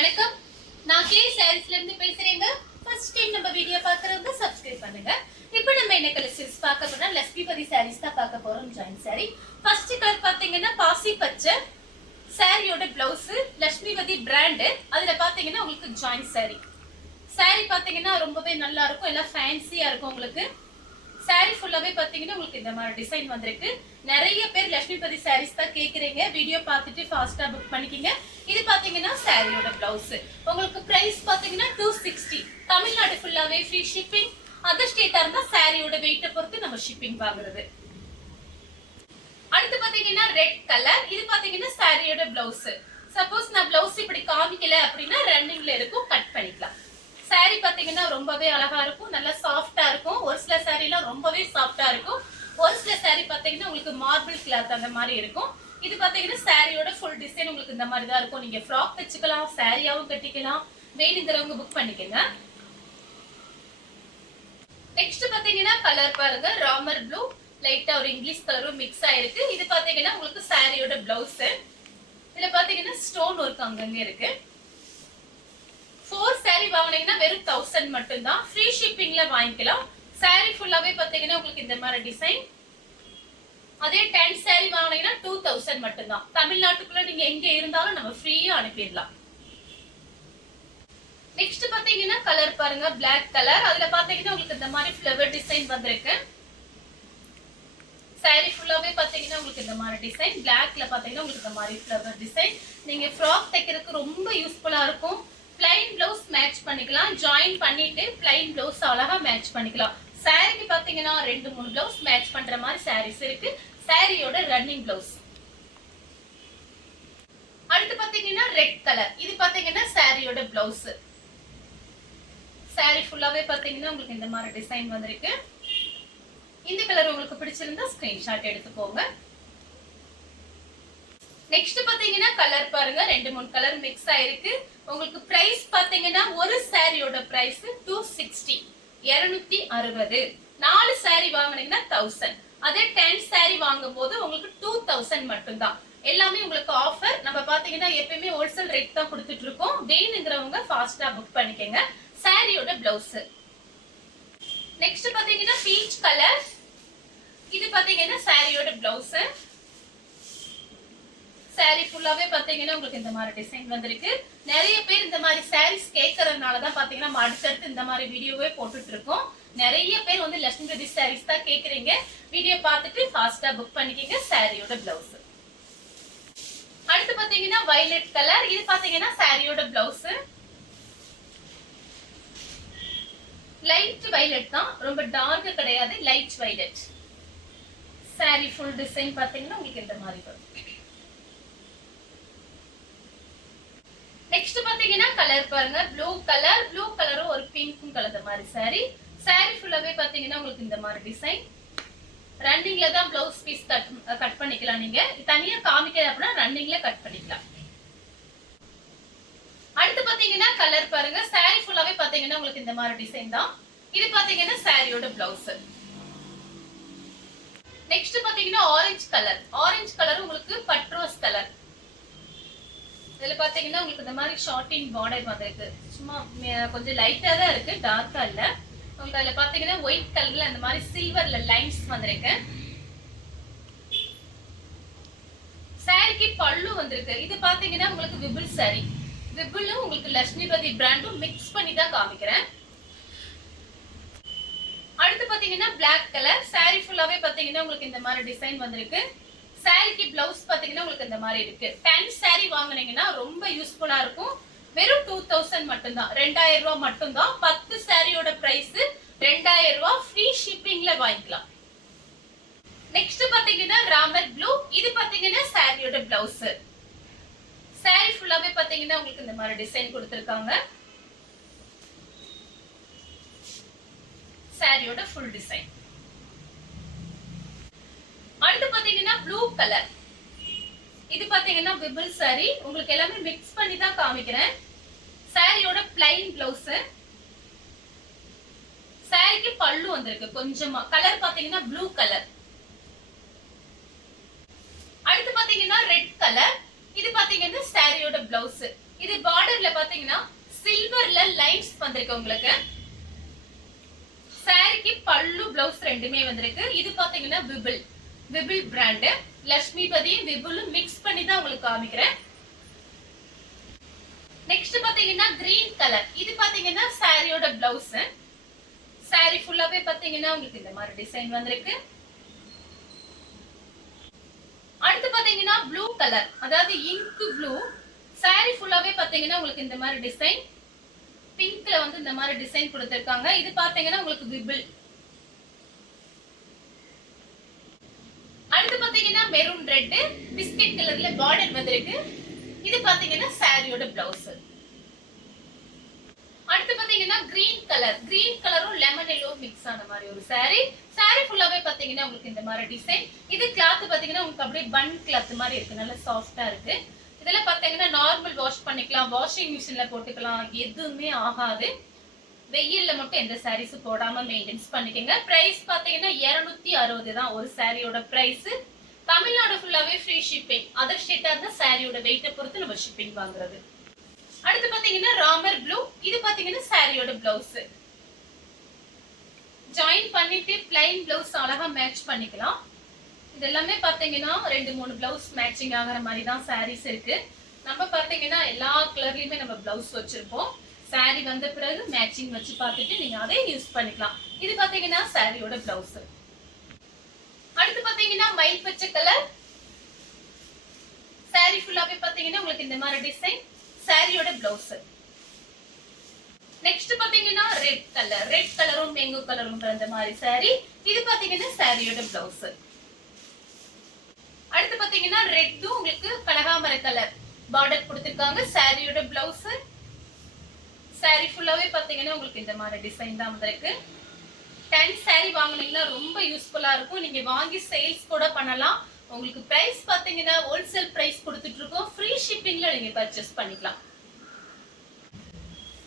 வணக்கம், நான் கே சாரீஸ்ல இருந்து பேசுறேங்க. ஃபர்ஸ்ட் டைம் நம்ம வீடியோ பார்க்கறவங்க சப்ஸ்கிரைப் பண்ணுங்க. இப்போ நம்ம என்ன கலெக்ஷன்ஸ் பார்க்க போறோம்? லக்ஷ்மிபதி சாரீஸ் தான் பார்க்க போறோம். ஜாயின் சாரி ஃபர்ஸ்ட் கலர் பாத்தீங்கன்னா பாசி பச்சை. சாரியோட பிளவுஸ் லக்ஷ்மிபதி பிராண்ட். அதுல பாத்தீங்கன்னா உங்களுக்கு ஜாயின் சாரி. சாரி பாத்தீங்கன்னா ரொம்பவே நல்லா இருக்கும், எல்லாம் ஃபேன்சியா இருக்கும். உங்களுக்கு சாரி ஃபுல்லாவே பாத்தீங்கன்னா உங்களுக்கு இந்த மாதிரி டிசைன் வந்திருக்கு. நிறைய பேர் லக்ஷ்மிபதி சாரீஸ் தான் கேக்குறீங்க. வீடியோ பார்த்துட்டு ஃபாஸ்டா புக் பண்ணிக்கிங்க. இது பாத்தீங்கன்னா சாரியோட பிளவுஸ். உங்களுக்கு பிரைஸ் பாத்தீங்கன்னா 260. தமிழ்நாடு ஃபுல்லாவே ஃப்ரீ ஷிப்பிங். அதர் ஸ்டேட்டா இருந்தா சாரியோட வெயிட்ட பொறுத்து நம்ம ஷிப்பிங் வாங்குறது. அடுத்து பாத்தீங்கன்னா ரெட் கலர். இது பாத்தீங்கன்னா சாரியோட பிளவுஸ். சப்போஸ் நான் பிளவுஸ் இப்படி காமிக்கல அப்படின்னா ரன்னிங்ல இருக்கும், கட் பண்ணிக்கலாம். சாரி பாத்தீங்கன்னா ரொம்பவே அழகா இருக்கும், நல்லா சாஃப்டா இருக்கும். ஒரு சில சாரி எல்லாம் ரொம்பவே சாஃப்டா இருக்கும். ஒரு சில சாரி பாத்தீங்கன்னா உங்களுக்கு மார்பிள் கிளாத் அந்த மாதிரி இருக்கும். இது பாத்தீங்கன்னா சாரியோட ஃபுல் டிசைன் உங்களுக்கு இந்த மாதிரி தான் இருக்கும். நீங்க ஃப்ராக் தச்சுக்கலாம், சாரியாவும் கட்டிக்கலாம். வேணுங்கிறவங்க புக் பண்ணிக்கங்க. நெக்ஸ்ட் பாத்தீங்கன்னா கலர் பாருங்க, ராமர் ப்ளூ, லைட்டா ஒரு இங்கிலீஷ் கலரும் மிக்ஸ் ஆயிருக்கு. இது பாத்தீங்கன்னா உங்களுக்கு சாரியோட பிளவுஸ். இதுல பாத்தீங்கன்னா ஸ்டோன் ஒர்க் அங்கங்க இருக்கு. 4 சாரி வாங்குனீங்கன்னா வெறும் 1000 மட்டும் தான். ஃப்ரீ ஷிப்பிங்ல வாங்கிக்கலாம். சாரி ஃபுல்லாவே பாத்தீங்கன்னா உங்களுக்கு இந்த மாதிரி டிசைன். அதே 10 சாரி வாங்குனீங்கன்னா 2000 மட்டும் தான். தமிழ்நாட்டுக்குள்ள நீங்க எங்க இருந்தாலும் நம்ம ஃப்ரீயா அனுப்பிடலாம். நெக்ஸ்ட் பாத்தீங்கன்னா கலர் பாருங்க, Black கலர். அதுல பாத்தீங்கன்னா உங்களுக்கு இந்த மாதிரி ஃப்ளவர் டிசைன் வந்திருக்கு. சாரி ஃபுல்லாவே பாத்தீங்கன்னா உங்களுக்கு இந்த மாதிரி டிசைன். Blackல பாத்தீங்கன்னா உங்களுக்கு இந்த மாதிரி ஃப்ளவர் டிசைன். நீங்க ஃப்ராக் தைக்கிறதுக்கு ரொம்ப யூஸ்ஃபுல்லா இருக்கும். பிளைன் பிளவுஸ் மேட்ச் பண்ணிக்கலாம். ஜாயின் பண்ணிட்டு பிளைன் பிளவுஸ் அழகா மேட்ச் பண்ணிக்கலாம். சாரிக்கு பாத்தீங்கன்னா 2-3 பிளவுஸ் மேட்ச் பண்ற மாதிரி சாரீஸ் இருக்கு. சாரியோட ரன்னிங் பிளவுஸ். அடுத்து பாத்தீங்கன்னா ரெட் கலர். இது பாத்தீங்கன்னா சாரியோட பிளவுஸ். சாரி ஃபுல்லாவே பாத்தீங்கன்னா உங்களுக்கு இந்த மாதிரி டிசைன் வந்திருக்கு. இந்த கலர் உங்களுக்கு பிடிச்சிருந்தா ஸ்கிரீன்ஷாட் எடுத்துக்கோங்க. நெக்ஸ்ட் பாத்தீங்கன்னா கலர் பாருங்க, 2-3 கலர் மிக்ஸ் ஆயிருக்கு. உங்களுக்கு பிரைஸ் பாத்தீங்கன்னா ஒரு சாரியோட பிரைஸ் 260, 260. 4 சாரி வாங்குனீங்கன்னா 1000. அதே 10 சாரி வாங்கும் போது உங்களுக்கு 2000 மட்டும் தான். எல்லாமே உங்களுக்கு ஆஃபர். நம்ம பாத்தீங்கன்னா எப்பயுமே ஹோல்சேல் ரேட் தான் கொடுத்துட்டு இருக்கோம். வேணுங்கிறவங்க ஃபாஸ்டா புக் பண்ணிக்கங்க. சாரியோட பிளவுஸ். நெக்ஸ்ட் பாத்தீங்கன்னா பீச் கலர். இது பாத்தீங்கன்னா சாரியோட பிளவுஸ். சாரி ஃபுல்லாவே பாத்தீங்கன்னா உங்களுக்கு இந்த மாதிரி டிசைன் வந்திருக்கு. நிறைய பேர் இந்த மாதிரி சாரீஸ் கேட்கறதுனால தான் பாத்தீங்கன்னா அடுத்தடுத்து இந்த மாதிரி வீடியோவே போட்டுட்டு இருக்கோம். நிறைய பேர் வந்து லக்ஷ்மிபதி சாரீஸ் தான் கேக்குறீங்க. வீடியோ பார்த்துட்டு ஃபாஸ்டா புக் பண்ணிக்கங்க. சாரியோட பிளவுஸ். அடுத்து பாத்தீங்கன்னா வயலட் கலர். இது பாத்தீங்கன்னா சாரியோட பிளவுஸ். லைட் வயலட் தான், ரொம்ப டார்க் கிடையாது, light violet. Sorry full design பாத்தீங்கன்னா உங்களுக்கு இந்த மாதிரி வரும். நெக்ஸ்ட் பாத்தீங்கன்னா கலர் பாருங்க, ப்ளூ கலர். ப்ளூ கலரும் ஒரு பிங்க்கும் கலந்த மாதிரி சாரி. சாரி ஃபுல்லாவே பாத்தீங்கன்னா உங்களுக்கு இந்த மாதிரி டிசைன். ரன்னிங்ல தான் பிளவுஸ் பீஸ் கட் பண்ணிக்கலாம். நீங்க தனியா காமிக்கல அப்படின்னா ரன்னிங்ல கட் பண்ணிக்கலாம். அடுத்து பாத்தீங்கன்னா கலர் பாருங்க, சாரி ஃபுல்லாவே பாத்தீங்கன்னா உங்களுக்கு இந்த மாதிரி டிசைன் தான். இது பாத்தீங்கன்னா சாரியோட பிளவுஸ். நெக்ஸ்ட் பாத்தீங்கன்னா ஆரஞ்சு கலர். ஆரஞ்சு கலர் உங்களுக்கு பட்ரோஸ் கலர். இதுல பாத்தீங்கன்னா உங்களுக்கு இந்த மாதிரி ஷார்ட்டிங் பார்டர் வந்திருக்கு. சும்மா கொஞ்சம் லைட்டா தான் இருக்கு, டார்க்கா இல்ல. உங்களுக்கு அதுல பாத்தீங்கன்னா ஒயிட் கலர்ல இந்த மாதிரி சில்வர்ல லைன்ஸ் வந்திருக்கு. சாரிக்கு பல்லு வந்திருக்கு. இது பாத்தீங்கன்னா உங்களுக்கு விபிள் சாரி. விபிளும் உங்களுக்கு லக்ஷ்மிபதி பிராண்டும் மிக்ஸ் பண்ணி தான் காமிக்கிறேன். அடுத்து பாத்தீங்கன்னா Black கலர். சாரி ஃபுல்லாவே பாத்தீங்கன்னா உங்களுக்கு இந்த மாதிரி டிசைன் வந்திருக்கு. சாரிக்கு பிளவுஸ் பாத்தீங்கன்னா உங்களுக்கு இந்த மாதிரி இருக்கு. 10 சாரி வாங்குனீங்கன்னா ரொம்ப யூஸ்ஃபுல்லா இருக்கும். வெறும் 2000 மட்டும் தான், 2000 ரூபாய் மட்டும் தான். 10 சாரியோட பிரைஸ் 2000 ரூபாய். ஃப்ரீ ஷிப்பிங்ல வாங்கிக்கலாம். நெக்ஸ்ட் பாத்தீங்கன்னா ராமர் ப்ளூ. இது பாத்தீங்கன்னா சாரியோட பிளவுஸ். சாரி ஃபுல்லாவே பாத்தீங்கன்னா உங்களுக்கு இந்த மாதிரி டிசைன் கொடுத்திருக்காங்க. சாரியோட ஃபுல் டிசைன். அடுத்து பாத்தீங்கன்னா ப்ளூ கலர். இது பாத்தீங்கன்னா விபிள் சாரி. உங்களுக்கு எல்லாமே மிக்ஸ் பண்ணி தான் காமிக்கிறேன். சாரியோட பிளைன் பிளவுஸ். சாரிக்கு பல்லு வந்திருக்கு கொஞ்சமா. கலர் பாத்தீங்கன்னா ப்ளூ கலர். அடுத்து பாத்தீங்கன்னா ரெட் கலர். இது பாத்தீங்கன்னா சாரியோட பிளவுஸ். இது பார்டர்ல பாத்தீங்கன்னா சில்வர்ல லைன்ஸ் வந்திருக்கு உங்களுக்கு. சாரிக்கு பல்லு பிளவுஸ் ரெண்டுமே வந்திருக்கு. இது பாத்தீங்கன்னா விபிள் பிராண்ட். லட்சுமிபதியும் விபுலும் மிக்ஸ் பண்ணி தான் உங்களுக்கு காமிக்கிறேன். நெக்ஸ்ட் பாத்தீங்கன்னா கிரீன் கலர். இது பாத்தீங்கன்னா சாரியோட பிளவுஸ். சாரி ஃபுல்லாவே பாத்தீங்கன்னா உங்களுக்கு இந்த மாதிரி டிசைன் வந்திருக்கு. அடுத்து பாத்தீங்கன்னா ப்ளூ கலர், அதாவது இங்க் ப்ளூ. சாரி ஃபுல்லாவே பாத்தீங்கன்னா உங்களுக்கு இந்த மாதிரி டிசைன். பிங்க்ல வந்து இந்த மாதிரி டிசைன் கொடுத்திருக்காங்க. இது பாத்தீங்கன்னா உங்களுக்கு விபிள். அடுத்து பாத்தீங்கன்னா மெரூன் ரெட் பிஸ்கட் கலர்ல பார்டர் வந்திருக்கு. இது பாத்தீங்கன்னா சாரியோட பிளவுஸ். அடுத்து பாத்தீங்கன்னா கிரீன் கலரும் லெமன் எல்லோ மிக்ஸ் ஆன மாதிரி ஒரு சாரி. சாரி ஃபுல்லாவே பாத்தீங்கன்னா உங்களுக்கு இந்த மாதிரி டிசைன். இது கிளாத் பாத்தீங்கன்னா உங்களுக்கு அப்படியே பன் கிளாத் மாதிரி இருக்கு, நல்ல சாஃப்டா இருக்கு. இதெல்லாம் பாத்தீங்கன்னா நார்மல் வாஷ் பண்ணிக்கலாம், வாஷிங் மிஷின்ல போட்டுக்கலாம், எதுவுமே ஆகாது. வெயில்ல மட்டும் எந்த சாரீஸ் போடாம மெயின்டைன்ஸ் பண்ணிக்கங்க. பிரைஸ் பாத்தீங்கன்னா 260 தான் ஒரு சாரியோட பிரைஸ். தமிழ்நாடு ஃபுல்லாவே ஃப்ரீ ஷிப்பிங். அதர் ஸ்டேட்டா இருந்தா சாரியோட வெயிட்டை பொறுத்து நம்ம ஷிப்பிங் வாங்குறது. அடுத்து பாத்தீங்கன்னா ராமர் ப்ளூ. இது பாத்தீங்கன்னா சாரியோட பிளவுஸ். ஜாயின் பண்ணிட்டு பிளைன் பிளவுஸ் அழகா மேட்ச் பண்ணிக்கலாம். இது எல்லாமே பாத்தீங்கன்னா 2-3 பிளவுஸ் மேட்சிங் ஆகிற மாதிரி தான் சாரீஸ் இருக்கு. நம்ம பாத்தீங்கன்னா எல்லா கலர்லயுமே நம்ம பிளவுஸ் வச்சிருப்போம். சாரி வந்த பிறகு மேட்சிங் வச்சு பார்த்துட்டு நீங்க அதே யூஸ் பண்ணிக்கலாம். இது பாத்தீங்கன்னா சாரியோட பிளவுஸ். அடுத்து பாத்தீங்கன்னா மயில் பச்சை கலர். சாரி ஃபுல்லாவே பாத்தீங்கன்னா உங்களுக்கு இந்த மாதிரி டிசைன். சாரியோட பிளவுஸ். நெக்ஸ்ட் பாத்தீங்கன்னா ரெட் கலரும் மேங்கோ கலரும் கலந்த மாதிரி சாரி. இது பாத்தீங்கன்னா சாரியோட பிளவுஸ். அடுத்து பாத்தீங்கன்னா ரெட்டும் உங்களுக்கு கனகாமர கலர் பார்டர் கொடுத்திருக்காங்க. சாரியோட பிளவுஸ். சாரி ஃபுல்லாவே பாத்தீங்கன்னா உங்களுக்கு இந்த மாதிரி டிசைன் தான் வந்திருக்கு. 10 சாரி வாங்குனீங்கன்னா ரொம்ப யூஸ்ஃபுல்லா இருக்கும். நீங்க வாங்கி சேல்ஸ் கூட பண்ணலாம். உங்களுக்கு பிரைஸ் பாத்தீங்கன்னா ஹோல்சேல் பிரைஸ் கொடுத்துட்டு இருக்கோம். ஃப்ரீ ஷிப்பிங்ல நீங்க பர்ச்சேஸ் பண்ணிக்கலாம்.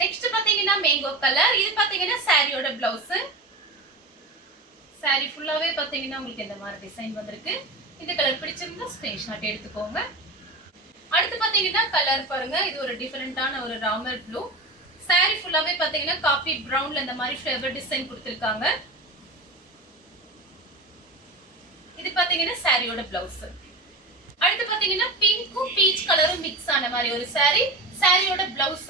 நெக்ஸ்ட் பாத்தீங்கன்னா மேங்கோ கலர். இது பாத்தீங்கன்னா சாரியோட பிளவுஸ். சாரி ஃபுல்லாவே பாத்தீங்கன்னா உங்களுக்கு இந்த மாதிரி டிசைன் வந்திருக்கு. இந்த கலர் பிடிச்சிருந்தா ஸ்கிரீன்ஷாட் எடுத்துக்கோங்க. அடுத்து பாத்தீங்கன்னா கலர் பாருங்க. இது ஒரு டிஃபரெண்டான ஒரு ராமர் ப்ளூ. சாரி ஃபுல்லாவே பாத்தீங்கன்னா காபி பிரவுன்ல இந்த மாதிரி ஃப்ளவர் டிசைன் கொடுத்திருக்காங்க. இது பாத்தீங்கன்னா சாரியோட பிளவுஸ். அடுத்து பாத்தீங்கன்னா பிங்க்கும் பீச் கலரும் மிக்ஸ் ஆன மாதிரி ஒரு சாரி. சாரியோட பிளவுஸ்.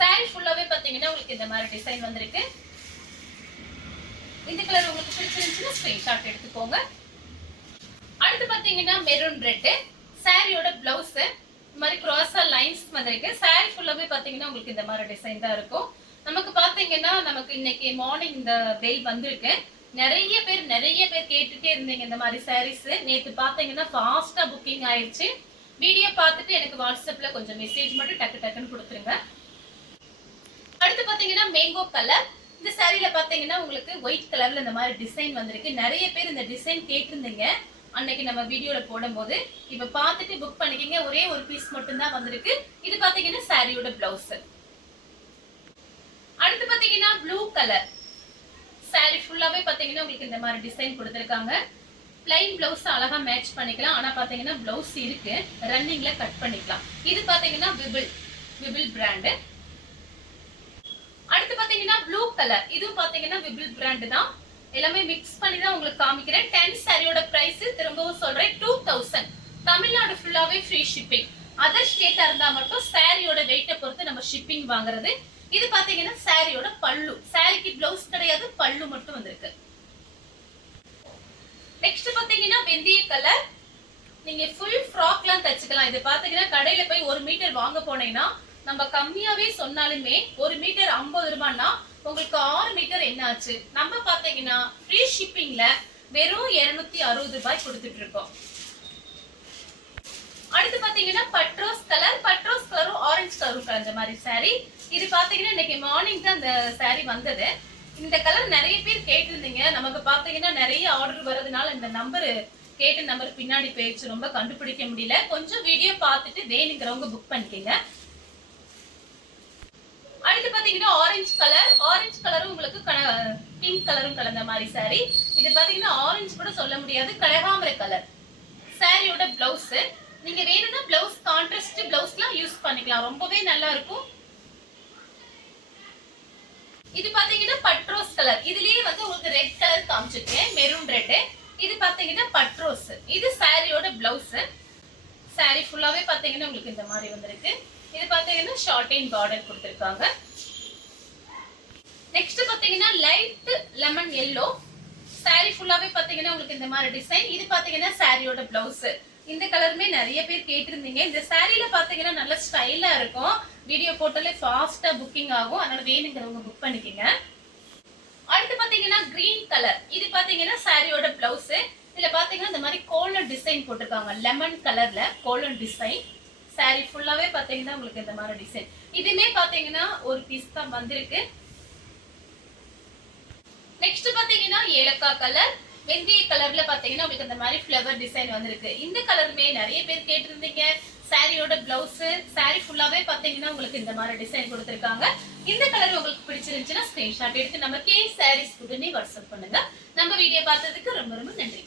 சாரி ஃபுல்லாவே பாத்தீங்கன்னா உங்களுக்கு இந்த மாதிரி டிசைன் வந்திருக்கு. இந்த கலர் உங்களுக்கு பிடிச்சிருந்துச்சுன்னா ஸ்கிரீன்ஷாட் எடுத்துக்கோங்க. அடுத்து பாத்தீங்கன்னா மெரூன் ரெட். சாரியோட பிளவுஸ் இந்த மாதிரி கிராஸா லைன்ஸ் வந்திருக்கு. சாரி ஃபுல்லாவே பாத்தீங்கன்னா உங்களுக்கு இந்த மாதிரி டிசைன் தான் இருக்கும். நமக்கு பாத்தீங்கன்னா நமக்கு இன்னைக்கு மார்னிங் இந்த பெல் வந்திருக்கு. நிறைய பேர் கேட்டுட்டே இருந்தீங்க இந்த மாதிரி சாரீஸ். நேத்து பாத்தீங்கன்னா ஃபாஸ்டா புக்கிங் ஆயிடுச்சு. வீடியோ பார்த்துட்டு எனக்கு வாட்ஸ்அப்ல கொஞ்சம் மெசேஜ் மட்டும் டக்குன்னு கொடுத்துருங்க. அடுத்து பாத்தீங்கன்னா மேங்கோ கலர். இந்த சாரியில பாத்தீங்கன்னா உங்களுக்கு ஒயிட் கலர்ல இந்த மாதிரி டிசைன் வந்திருக்கு. நிறைய பேர் இந்த டிசைன் கேட்டிருந்தீங்க அன்னைக்கு நம்ம வீடியோல போடும்போது. இப்ப பார்த்துட்டு புக் பண்ணிக்கங்க. ஒரே ஒரு பீஸ் மட்டும் தான் வந்திருக்கு. இது பாத்தீங்கன்னா சாரியோட பிளவுஸ். அடுத்து பாத்தீங்கன்னா ப்ளூ கலர். சாரி ஃபுல்லாவே பாத்தீங்கன்னா உங்களுக்கு இந்த மாதிரி டிசைன் கொடுத்திருக்காங்க. பிளைன் பிளவுஸ் அழகா மேட்ச் பண்ணிக்கலாம். ஆனா பாத்தீங்கன்னா பிளவுஸ் இருக்கு, ரன்னிங்ல கட் பண்ணிக்கலாம். இது பாத்தீங்கன்னா விபிள் பிராண்ட். அடுத்து பாத்தீங்கன்னா ப்ளூ கலர். இதுவும் பாத்தீங்கன்னா விபிள் பிராண்ட் தான். எல்லாமே மிக்ஸ் பண்ணி தான் உங்களுக்கு காமிக்கிறேன். 10 சாரியோட பிரைஸ் திரும்பவும் சொல்றேன் 2000. தமிழ்நாடு ஃபுல்லாவே ஃப்ரீ ஷிப்பிங். அதர் ஸ்டேட்டா இருந்தா மட்டும் சாரியோட வெயிட்டை பொறுத்து நம்ம ஷிப்பிங் வாங்குறது. இது பாத்தீங்கன்னா சாரியோட பல்லு. சாரிக்கு பிளவுஸ் கிடையாது, பல்லு மட்டும் வந்திருக்கு. நெக்ஸ்ட் பாத்தீங்கன்னா வெந்தய கலர். நீங்க ஃபுல் ஃப்ராக்லாம் தச்சுக்கலாம். இது பாத்தீங்கன்னா கடையில போய் 1 மீட்டர் வாங்க போனீங்கன்னா நம்ம கம்மியாவே சொன்னாலுமே 1 மீட்டர் 50 ரூபாய்னா உங்களுக்கு 6 மீட்டர் என்ன ஆச்சு? நம்ம பாத்தீங்கன்னா ஃப்ரீ ஷிப்பிங்ல வெறும் 260 ரூபாய் கொடுத்துட்டு இருக்கோம். அடுத்து பாத்தீங்கன்னா பட்ரோஸ் கலரும் ஆரஞ்சு கலரும் கலந்த மாதிரி சாரி. இது பாத்தீங்கன்னா இன்னைக்கு மார்னிங் தான் இந்த சாரி வந்தது. இந்த கலர் நிறைய பேர் கேட்டிருந்தீங்க. நமக்கு பாத்தீங்கன்னா நிறைய ஆர்டர் வரதுனால இந்த கேட்ட நம்பர் பின்னாடி போயிடுச்சு, ரொம்ப கண்டுபிடிக்க முடியல. கொஞ்சம் வீடியோ பார்த்துட்டு வேணுங்கிறவங்க புக் பண்ணிக்கங்க. அடுத்து பாத்தீங்கன்னா ஆரஞ்சு கலரும் உங்களுக்கு பிங்க் கலரும் கலந்த மாதிரி சாரி. இது பாத்தீங்கன்னா ஆரஞ்சு கூட சொல்ல முடியாது, கனகாம்பர கலர். சாரியோட பிளவுஸ் நீங்க வேணும்னா பிளவுஸ் கான்ட்ராஸ்ட் பிளவுஸ்லாம் யூஸ் பண்ணிக்கலாம், ரொம்பவே நல்லா இருக்கும். இது பாத்தீங்கன்னா பட்ரோஸ் கலர், இதுலயே வந்து உங்களுக்கு ரெட் கலர் காமிச்சிருக்கேன், மெரூன் ரெட். இது பாத்தீங்கன்னா பட்ரோஸ், இது சாரியோட பிளவுஸ். சாரி ஃபுல்லாவே பாத்தீங்கன்னா உங்களுக்கு இந்த மாதிரி வந்திருக்கு. இது பாத்தீங்கன்னா ஷார்ட் அண்ட் பார்டர் கொடுத்திருக்காங்க. நெக்ஸ்ட் பாத்தீங்கன்னா லைட் லெமன் yellow, சாரி ஃபுல்லாவே பாத்தீங்கன்னா உங்களுக்கு இந்த மாதிரி டிசைன். இது பாத்தீங்கன்னா சாரியோட பிளவுஸ். இந்த கலருமே நிறைய பேர் கேட்டிருந்தீங்க. இந்த சாரியில பாத்தீங்கன்னா நல்ல ஸ்டைலா இருக்கும், வீடியோ போட்டாலே ஃபாஸ்டா புக்கிங் ஆகும், அதனால வேணுங்கிறவங்க புக் பண்ணிக்கங்க. அடுத்து பாத்தீங்கன்னா கிரீன் கலர், இது பாத்தீங்கன்னா சாரியோட பிளவுஸ். இதுல பாத்தீங்கன்னா இந்த மாதிரி கோலன் டிசைன் போட்டிருக்காங்க, லெமன் கலர்ல கோலன் டிசைன். சாரி ஃபுல்லாவே பாத்தீங்கன்னா உங்களுக்கு இந்த மாதிரி டிசைன். இதுமே பாத்தீங்கன்னா ஒரு பீஸ் தான் வந்திருக்கு. நெக்ஸ்ட் பாத்தீங்கன்னா ஏலக்காய் கலர், வெந்தய கலர்ல பாத்தீங்கன்னா உங்களுக்கு இந்த மாதிரி ஃப்ளவர் டிசைன் வந்திருக்கு. இந்த கலருமே நிறைய பேர் கேட்டிருந்தீங்க. சாரியோட பிளவுஸ், சாரி ஃபுல்லாவே பாத்தீங்கன்னா உங்களுக்கு இந்த மாதிரி டிசைன் கொடுத்திருக்காங்க. இந்த கலர் உங்களுக்கு பிடிச்சிருந்துச்சுன்னா ஸ்கிரீன்ஷாட் எடுத்து நம்ம கே சாரீஸ் உடனே வாட்ஸ்அப் பண்ணுங்க. நம்ம வீடியோ பார்த்ததுக்கு ரொம்ப ரொம்ப நன்றி.